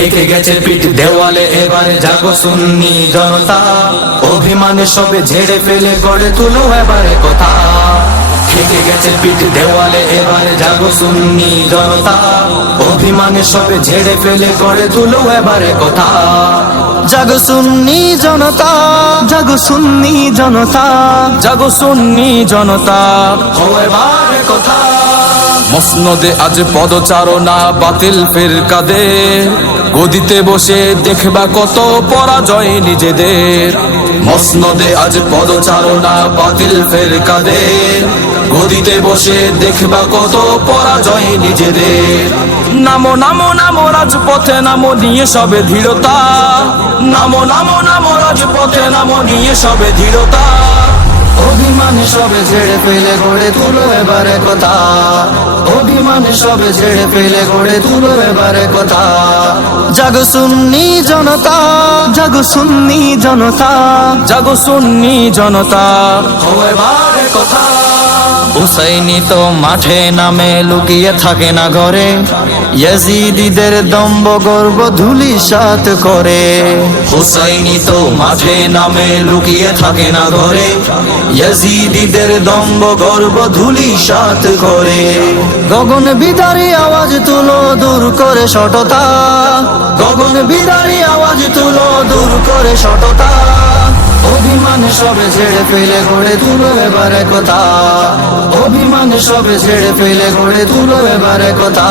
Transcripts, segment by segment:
ঠেকে গেছে পিঠ দেওয়ালে, এবারে জাগো সুন্নি জনতা। অভিমানে সবে ঝেড়ে ফেলে গড়ে তুলো এবারে কথা। ঠেকে গেছে পিঠ দেওয়ালে, এবারে জাগো সুন্নি জনতা। অভিমানে সবে ঝেড়ে ফেলে গড়ে তুলো এবারে কথা। জাগো সুন্নি জনতা, জাগো সুন্নি জনতা, জাগো সুন্নি জনতা, হো এবারে কথা। মসনদে আজ পদচারণা বাতিল ফিরকাদে, গদিতে বসে দেখবা কত পরাজয় নিজেদের। মসনদে আজ পদচারণা বাতিল ফিরকাদে, গদিতে বসে দেখবা কত পরাজয় নিজেদের। নামো নামো নামো রাজপথে, নামো নিয়ে সবে দৃঢ়তা। নামো নামো নামো রাজপথে, নামো নিয়ে সবে দৃঢ়তা। অভিমানে সবে ছেড়ে ফেলে গড়ে তুলো এবারে কথা। অভিমানে সবে ছেড়ে ফেলে গড়ে তুলো এবারে কথা। জাগো সুন্নি জনতা, জাগো সুন্নি জনতা, জাগো সুন্নি জনতা, হো এবারে কথা। হুসাইনি তো মাঠে নামে লুকিয়ে থাকে না ঘরে, ইয়াজিদিদের দম্ভ গর্ব ধূলিসাৎ করে। হুসাইনি তো মাঠে নামে লুকিয়ে থাকে না ঘরে, ইয়াজিদিদের দম্ভ গর্ব ধূলিসাৎ করে। গগন বিদারী আওয়াজ তুলো দূর করে সটতা, গগন বিদারী আওয়াজ তুলো দূর করে সটতা। অভিমানে সবে ছেড়ে ফেলে গড়ে তুলো এবারে কথা। অভিমানে সবে ছেড়ে ফেলে গড়ে তুলো এবারে কথা।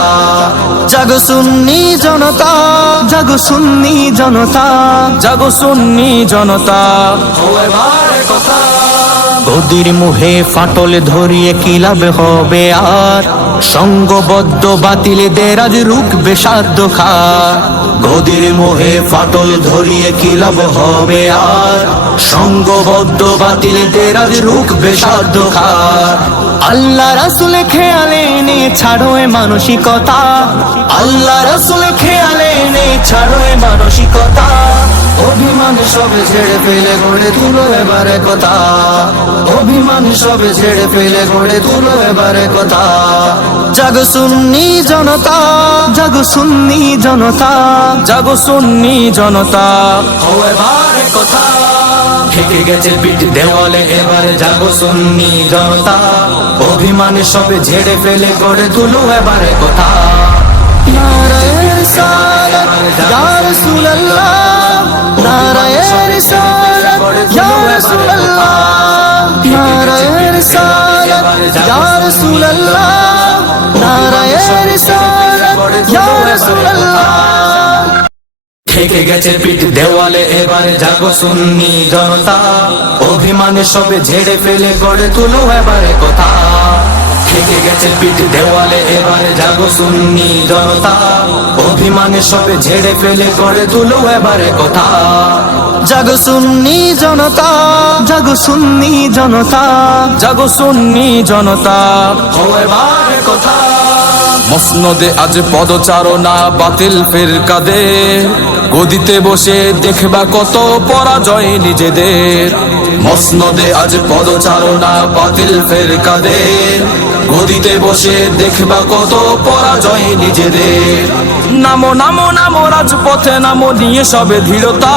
জাগো সুন্নি জনতা, জাগো সুন্নি জনতা, জাগো সুন্নি জনতা, হো এবারে কথা। গদির মুহে ফাটল ধরিয়ে কি লাভ হবে আর, সঙ্গবদ্ধ বাতিলদের আজ রুখবে সাধ্য খার। গদির মোহে ফাটল ধরিয়ে কি লাভ হবে আর, সঙ্গবদ্ধ বাতিলদের আজ রুখবে সাধ্য খার। আল্লাহ রাসূল খেয়ালে নে ছাড়ো এ মানসিকতা, আল্লাহ রাসূল খেয়ালে নে ছাড়ো এ মানসিকতা। অভিমানে সবে ছেড়ে ফেলে গড়ে তুলো এবারে কথা। অভিমানে সবে ছেড়ে ফেলে গড়ে তুলো এবারে কথা। জাগো সুন্নি জনতা, জাগো সুন্নি জনতা, জাগো সুন্নি জনতা, হো এবারে কথা। ঠেকে গেছে পিঠ দেওয়ালে, এবারে জাগো সুন্নি জনতা। অভিমানে সবে ঝেড়ে ফেলে গড়ে তুলো এবারে কথা। নারায়ে রিসালাত ইয়া রাসূলুল্লাহ, নারায়ে রিসালাত ইয়া রাসূলুল্লাহ, নারায়ে রিসালাত ইয়া রাসূলুল্লাহ, নারায়ে রিসালাত ইয়া রাসূলুল্লাহ। ঠেকে গেছে পিঠ দেওয়ালে, এবারে জাগো সুন্নি জনতা। অভিমানে সবে ঝেড়ে ফেলে গড়ে তুলো এবারে কথা। ঠেকে গেছে পিঠ দেওয়ালে, এবারে জাগো সুন্নি জনতা। অভিমানে সবে ঝেড়ে ফেলে গড়ে তুলো এবারে কথা। জাগো সুন্নি জনতা, জাগো সুন্নি জনতা, জাগো সুন্নি জনতা, হো এবারে কথা। মসনদে আজ পদচারণা বাতিল ফিরকাদে, গদিতে বসে দেখবা কত পরাজয় নিজেদের। মসনদে আজ পদচারণা বাতিল ফিরকাদে, গদিতে বসে দেখবা কত পরাজয় নিজেদের। নামো নামো নামো রাজপথে, নামো নিয়ে সবে দৃঢ়তা।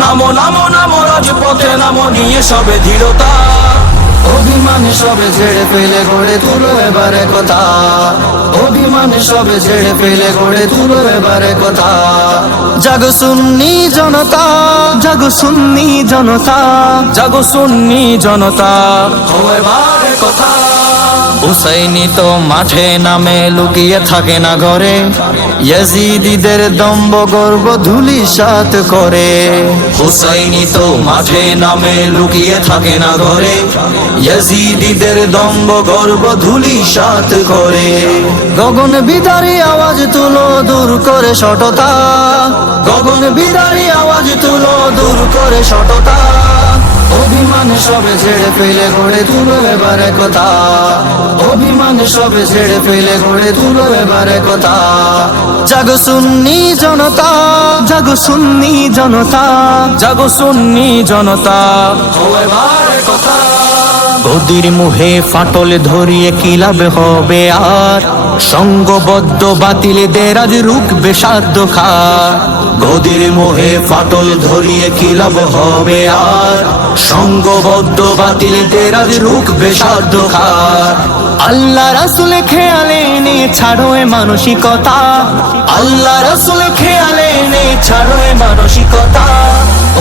নামো নামো নামো রাজপথে, নামো নিয়ে সবে দৃঢ়তা। অভিমানে সবে ছেড়ে ফেলে গড়ে তুলো এবারে কথা। অভিমানে সবে ছেড়ে ফেলে গড়ে তুলো এবারে কথা। জাগো সুন্নি জনতা, জাগো সুন্নি জনতা, জাগো সুন্নি জনতা, হো এবারে কথা। হুসাইনি তো মাঠে নামে লুকিয়ে থাকে না ঘরে, ইয়াজিদিদের দম্ভ গর্ব ধূলিসাৎ করে। হুসাইনি তো মাঠে নামে লুকিয়ে থাকে না ঘরে, ইয়াজিদিদের দম্ভ গর্ব ধূলিসাৎ করে। গগন বিদারী আওয়াজ তুলো দূর করে সটতা, গগন বিদারী আওয়াজ তুলো দূর করে সটতা। অভিমানে সবে ছেড়ে ফেলে গড়ে তুলো এবারে কথা। অভিমানে সবে ছেড়ে ফেলে গড়ে তুলো এবারে কথা। জাগো সুন্নি জনতা, জাগো সুন্নি জনতা, জাগো সুন্নি জনতা, হো এবারে কথা। গদির মুহে ফাটল ধরিয়ে কি লাভ হবে আর, সঙ্গবদ্ধ বাতিলদের আজ রুখবে সাধ্য খার গদির মোহে ফাটল ধরিয়ে কি লাভ হবে আর সঙ্গবদ্ধ বাতিলদের আজ রুখবে সাধ্য খার আল্লাহ রাসূল খেয়ালে নে ছাড়ো এ মানসিকতা আল্লাহ রাসূল খেয়ালে নে ছাড়ো এ মানসিকতা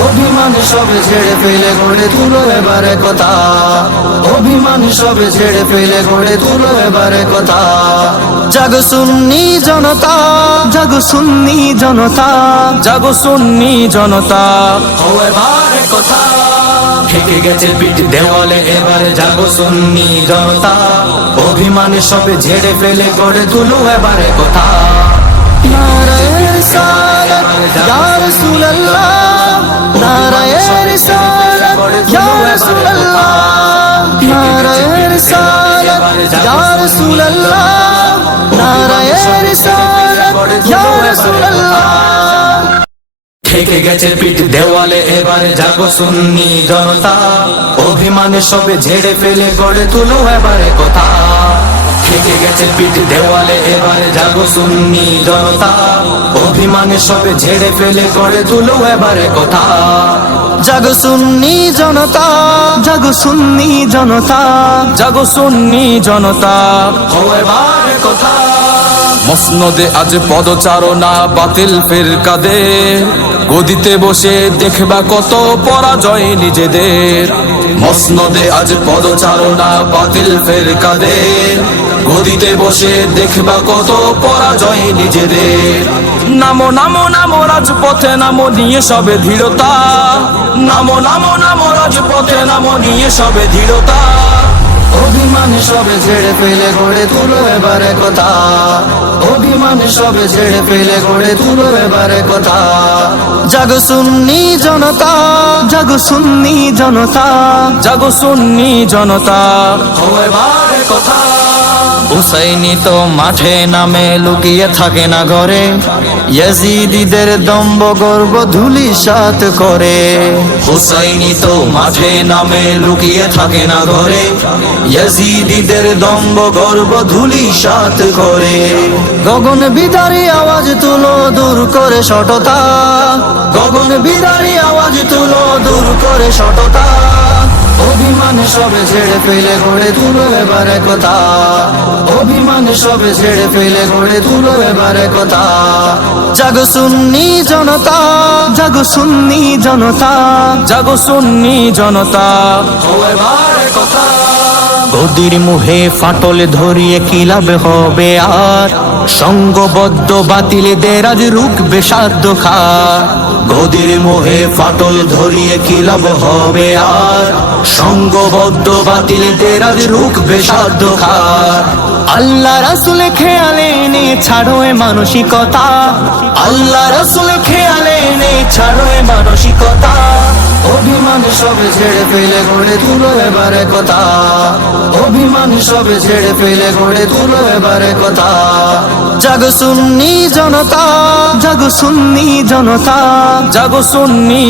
অভিমান সবে ছেড়ে ফেলে গড়ে তুলো এবারে কথা অভিমান সবে ছেড়ে ফেলে গড়ে তুলো এবারে কথা জাগো সুন্নি জনতা জাগো সুন্নি জনতা জাগো সুন্নি জনতা ও এবারে কথা থেকে গেছে পিঠ দেওয়ালে এবারে জাগো সুন্নি জনতা অভিমান সবে ঝেড়ে ফেলে গড়ে তুলো এবারে কথা নারায়ে রিসালাত ইয়া রাসূলুল্লাহ নারায়ে রিসালাত ইয়া রাসূলুল্লাহ নারায়ে রিসালাত ইয়া রাসূলুল্লাহ নারায়ে রিসালাত ইয়া রাসূলুল্লাহ থেকে গেছে পিঠ দেওয়ালে এবারে জাগো সুন্নি জনতা অভিমানে সবে ঝেড়ে ফেলে গড়ে তুলো এবারে কথা থেকে গেছে পিঠ দেওয়ালে এবারে জাগো সুন্নি জনতা অভিমানে সবে ঝেড়ে ফেলে গড়ে তুলো এবারে কথা জাগো সুন্নি জনতা জাগো সুন্নি জনতা জাগো সুন্নি জনতা ও এবারে কথা মসনদে আজ পদচারণা বাতিল ফিরকাদে গদিতে বসে দেখবা কত পরাজয় নিজেদের মসনদে আজ পদচারণা বাতিল ফিরকাদে গদিতে বসে দেখবা কত পরাজয় নিজেদের নামো নামো নামো রাজপথে নামো নিয়ে সবে দৃঢ়তা নামো নামো নামো রাজপথে নামো নিয়ে সবে দৃঢ়তা অভিমান সবে ছেড়ে ফেলে গড়ে তুলো এবারে কথা অভিমান সবে ছেড়ে ফেলে গড়ে তুলো এবারে কথা জাগো সুন্নি জনতা জাগো সুন্নি জনতা জাগো সুন্নি জনতা ও এবারে কথা হুসাইনি তো মাঠে নামে লুকিয়ে থাকে না ঘরে ইয়াজিদিদের দম্ভ গর্ব ধূলিসাৎ করে হুসাইনি তো মাঠে নামে লুকিয়ে থাকে না ঘরে ইয়াজিদিদের দম্ভ গর্ব ধূলিসাৎ করে গগন বিদারী আওয়াজ তুলো দূর করে সটতা গগন বিদারী আওয়াজ তুলো দূর করে সটতা অভিমান সবে ছেড়ে ফেলে গড়ে তুলো এবারে কথা অভিমান সবে ছেড়ে ফেলে গড়ে তুলো এবারে কথা জাগো সুন্নি জনতা জাগো সুন্নি জনতা জাগো সুন্নি জনতা ও এবারে কথা গদির মুহে ফাটল ধরিয়ে কি লাভ হবে আর সঙ্গবদ্ধ বাতিলদের আজ রুখবে সাধ্য খার গদির মোহে ফাটল ধরিয়ে কি লাভ হবে আর সঙ্গবদ্ধ বাতিলদের আজ রুখবে সাধ্য খার আল্লাহ রাসূল খেয়ালে নে ছাড়ো এ মানসিকতা আল্লাহ রাসূল খেয়ালে নে ছাড়ো এ মানসিকতা অভিমান সবে ছেড়ে ফেলে গড়ে তুলো এবারে কথা অভিমান সবে ছেড়ে ফেলে গড়ে তুলো এবারে কথা জাগো সুন্নি জনতা জাগো সুন্নি জনতা জাগো সুন্নি